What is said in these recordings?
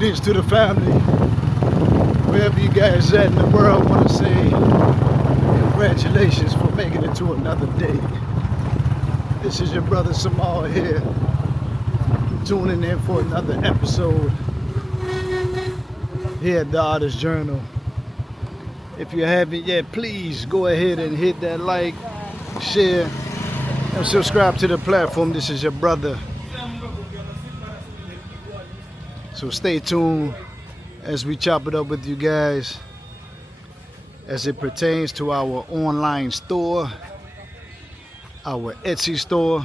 Greetings to the family. Wherever you guys at in the world, I want to say congratulations for making it to another day. This is your brother Samal here, tuning in for another episode here at the Artist Journal. If you haven't yet, please go ahead and hit that like, share, and subscribe to the platform. This is your brother. So stay tuned as we chop it up with you guys as it pertains to our online store, our Etsy store,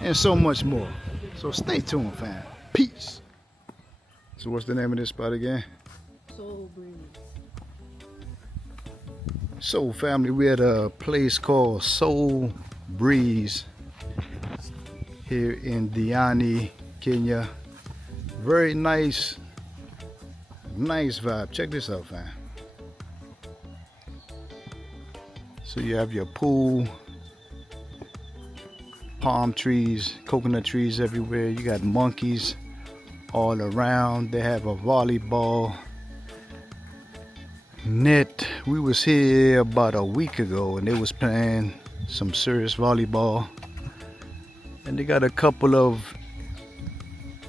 and so much more. So stay tuned, fam. Peace. So what's the name of this spot again? Soul Breeze. So family, we're at a place called Soul Breeze here in Diani, Kenya. Very nice vibe. Check this out, fam. So you have your pool, palm trees, coconut trees everywhere. You got monkeys all around. They have a volleyball net. We was here about a week ago and they was playing some serious volleyball. And they got a couple of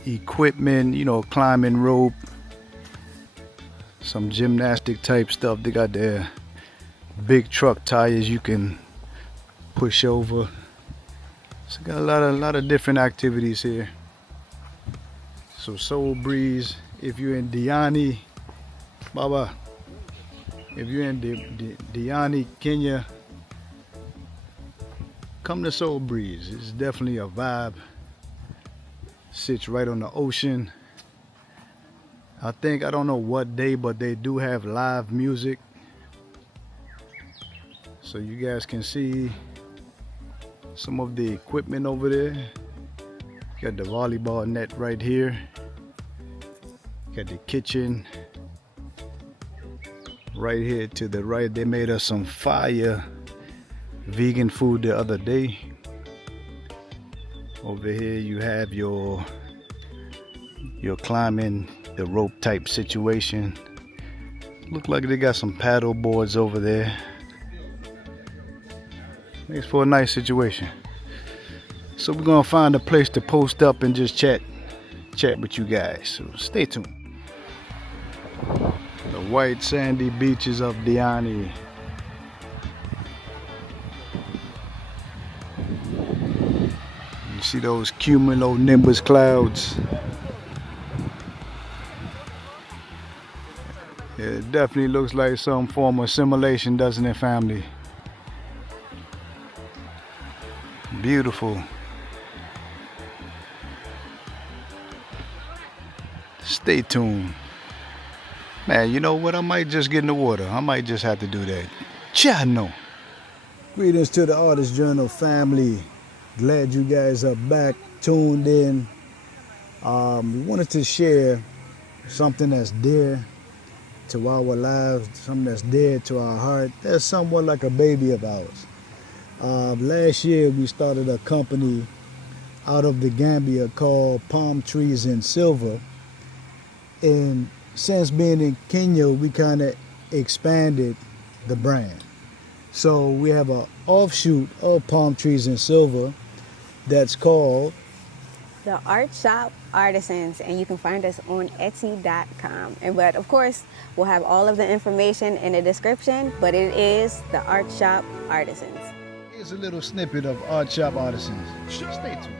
equipment, you know, climbing rope, some gymnastic type stuff. They got their big truck tires you can push over. So got a lot of different activities here. So Soul Breeze, if you're in Diani, Baba, if you're in Diani, Kenya, come to Soul Breeze. It's definitely a vibe. Sits right on the ocean. I don't know what day, but they do have live music. So you guys can see some of the equipment over there. Got the volleyball net right here. Got the kitchen right here to the right. They made us some fire vegan food the other day. Over here you have your climbing the rope type situation. Look like they got some paddle boards over there. Makes for a nice situation. So we're gonna find a place to post up and just chat with you guys. So stay tuned. The white sandy beaches of Diani. You see those cumulonimbus clouds? Yeah, it definitely looks like some form of simulation, doesn't it, family? Beautiful. Stay tuned. Man, you know what? I might just get in the water. I might just have to do that. Chano. Greetings to the Artist Journal family. Glad you guys are back, tuned in. We wanted to share something that's dear to our lives, something that's dear to our heart. That's somewhat like a baby of ours. Last year we started a company out of the Gambia called PalmtreesandSilver. And since being in Kenya, we kind of expanded the brand. So we have an offshoot of Palm Trees and Silver that's called The Artshop Artisans, and you can find us on Etsy.com. But of course, we'll have all of the information in the description, but it is The Artshop Artisans. Here's a little snippet of Artshop Artisans. Stay tuned.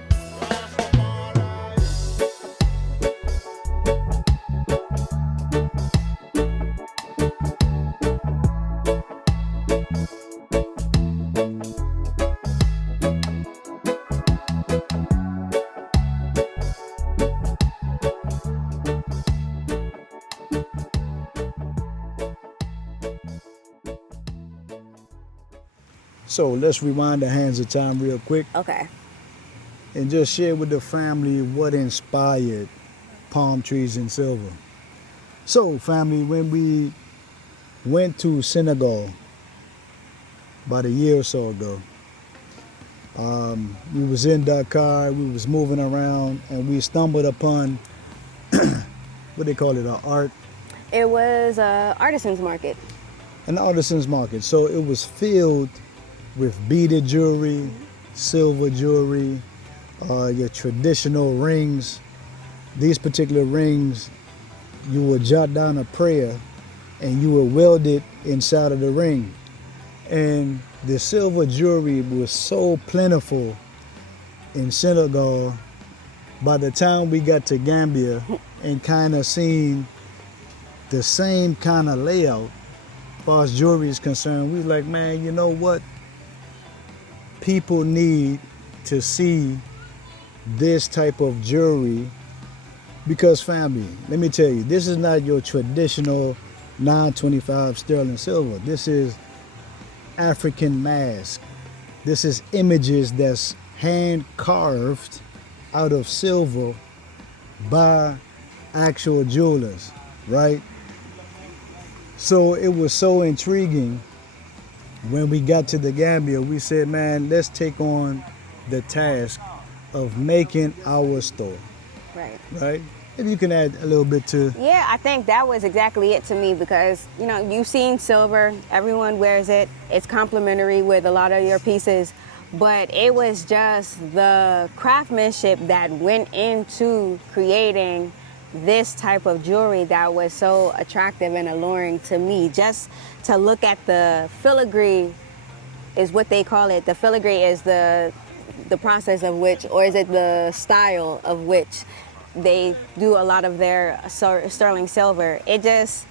So let's rewind the hands of time real quick. Okay. And just share with the family what inspired Palm Trees and Silver. So family, when we went to Senegal about a year or so ago, we was in Dakar, we was moving around, and we stumbled upon what they call it, a art, It was a artisans market. an artisan's market. So it was filled with beaded jewelry, silver jewelry, your traditional rings. These particular rings, you would jot down a prayer and you would weld it inside of the ring. And the silver jewelry was so plentiful in Senegal. By the time we got to Gambia and kind of seen the same kind of layout as far as jewelry is concerned, we was like, man, you know what? People need to see this type of jewelry because, family, let me tell you, this is not your traditional 925 sterling silver. This is African mask. This is images that's hand carved out of silver by actual jewelers, right? So it was so intriguing when we got to the Gambia. We said, man, let's take on the task of making our store, right? If you can add a little bit to. Yeah, I think that was exactly it to me because, you know, you've seen silver, everyone wears it, it's complementary with a lot of your pieces, but it was just the craftsmanship that went into creating this type of jewelry that was so attractive and alluring to me. Just to look at the filigree is what they call it. The filigree is the process of which, or is it the style of which they do a lot of their sterling silver. It just,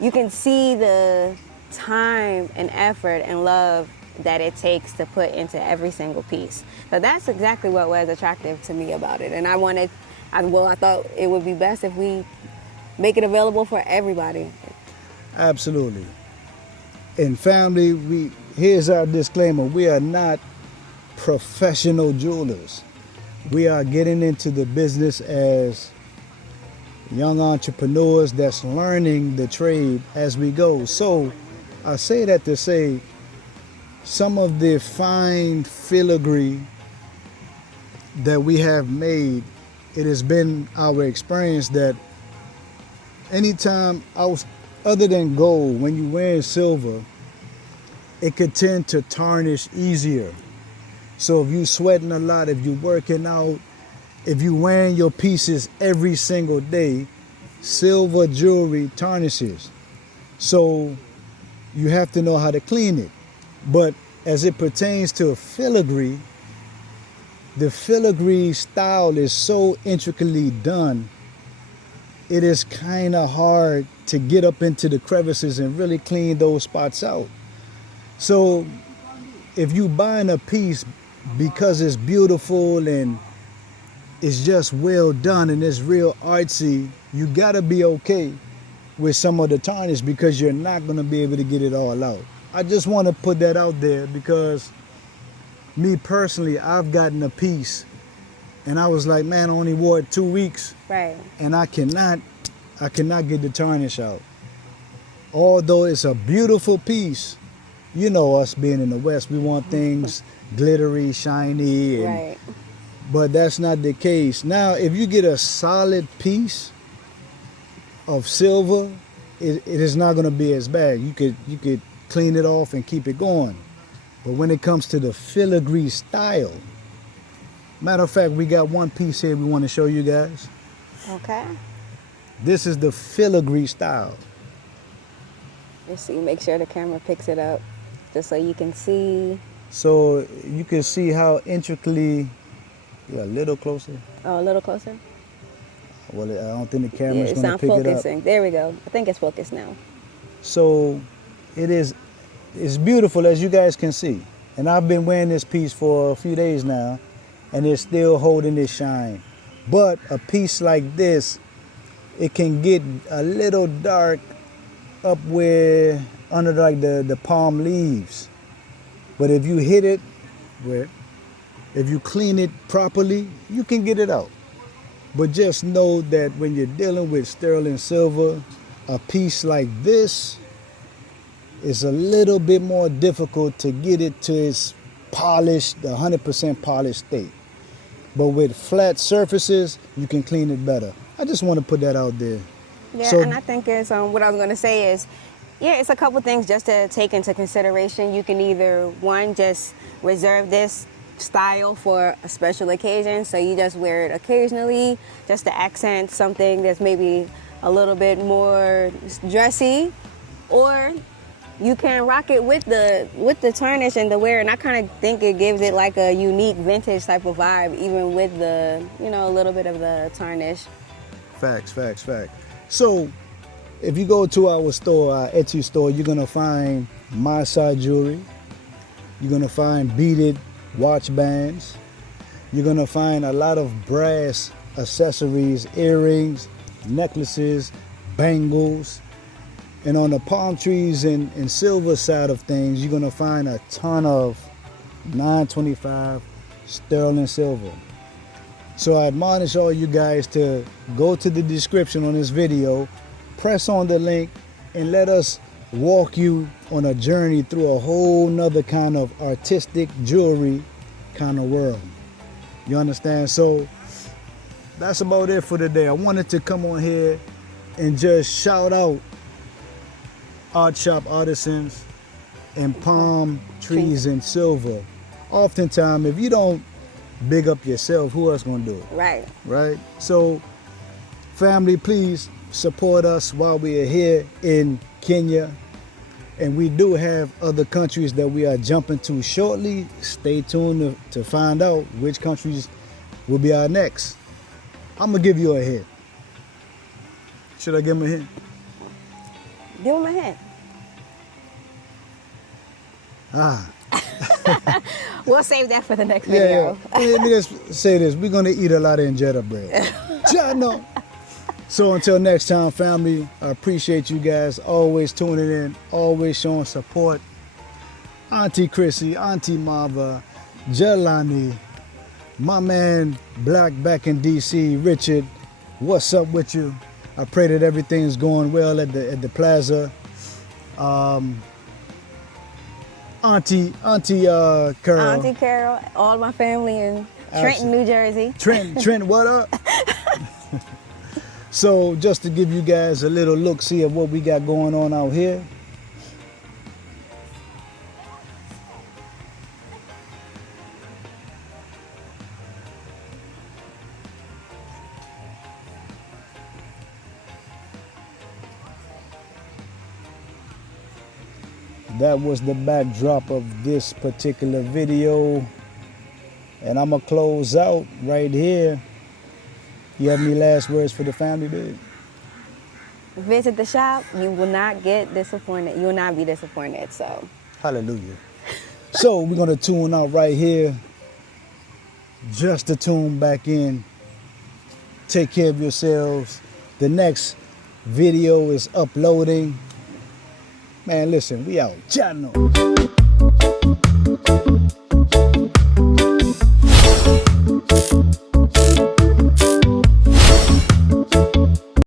you can see the time and effort and love that it takes to put into every single piece. So that's exactly what was attractive to me about it. And I thought it would be best if we make it available for everybody. Absolutely. And family, here's our disclaimer. We are not professional jewelers. We are getting into the business as young entrepreneurs that's learning the trade as we go. So I say that to say some of the fine filigree that we have made, it has been our experience that anytime other than gold, when you wear silver, it could tend to tarnish easier. So if you sweating a lot, if you working out, if you wearing your pieces every single day, silver jewelry tarnishes. So you have to know how to clean it. But as it pertains to filigree, the filigree style is so intricately done, it is kind of hard to get up into the crevices and really clean those spots out. So if you buying a piece because it's beautiful and it's just well done and it's real artsy, you gotta be okay with some of the tarnish because you're not gonna be able to get it all out. I just want to put that out there because me personally, I've gotten a piece and I was like, man, I only wore it 2 weeks. Right. And I cannot get the tarnish out. Although it's a beautiful piece, you know us being in the West, we want things glittery, shiny, Right. But that's not the case. Now, if you get a solid piece of silver, it is not going to be as bad. You could clean it off and keep it going. But when it comes to the filigree style, matter of fact, we got one piece here we want to show you guys. Okay. This is the filigree style. Let's see, make sure the camera picks it up just so you can see. So you can see how intricately, a little closer. Oh, a little closer? Well, I don't think the Yeah, camera's it's going to not pick it up. focusing. There we go. I think it's focused now. So it's beautiful, as you guys can see. And I've been wearing this piece for a few days now, and it's still holding its shine. But a piece like this, it can get a little dark up where, under like the palm leaves. But if you hit it, if you clean it properly, you can get it out. But just know that when you're dealing with sterling silver, a piece like this is a little bit more difficult to get it to its polished, 100% polished state. But with flat surfaces, you can clean it better. I just want to put that out there. Yeah, So and I think it's what I was going to say is, yeah, it's a couple things just to take into consideration. You can either one just reserve this style for a special occasion, so you just wear it occasionally, just to accent something that's maybe a little bit more dressy, or you can rock it with the tarnish and the wear, and I kind of think it gives it like a unique vintage type of vibe, even with the a little bit of the tarnish. facts. So if you go to our store, our Etsy store, you're gonna find my side jewelry. You're gonna find beaded watch bands. You're gonna find a lot of brass accessories, earrings, necklaces, bangles. And on the palm trees and silver side of things, you're gonna find a ton of 925 sterling silver. So I admonish all you guys to go to the description on this video, press on the link, and let us walk you on a journey through a whole nother kind of artistic jewelry kind of world. You understand? So that's about it for today. I wanted to come on here and just shout out Artshop Artisans and Palm Trees and Silver. Oftentimes, if you don't big up yourself, who else gonna do it? Right? So, family, please support us while we are here in Kenya. And we do have other countries that we are jumping to shortly. Stay tuned to find out which countries will be our next. I'm gonna give you a hint. Should I give him a hint? Give them a hint. We'll save that for the next video. Yeah. Let me just say this. We're gonna eat a lot of injera bread. Yeah, no. So until next time, family, I appreciate you guys always tuning in, always showing support. Auntie Chrissy, Auntie Marva, Jelani, my man Black back in DC, Richard, what's up with you? I pray that everything's going well at the plaza. Auntie Carol. Auntie Carol, all my family in Trenton, New Jersey. Trent, what up? So just to give you guys a little look-see of what we got going on out here. That was the backdrop of this particular video. And I'm gonna close out right here. You have any last words for the family, babe? Visit the shop. You will not get disappointed. You will not be disappointed. So. Hallelujah. So we're gonna tune out right here. Just to tune back in. Take care of yourselves. The next video is uploading. Man, listen, we out. Channel.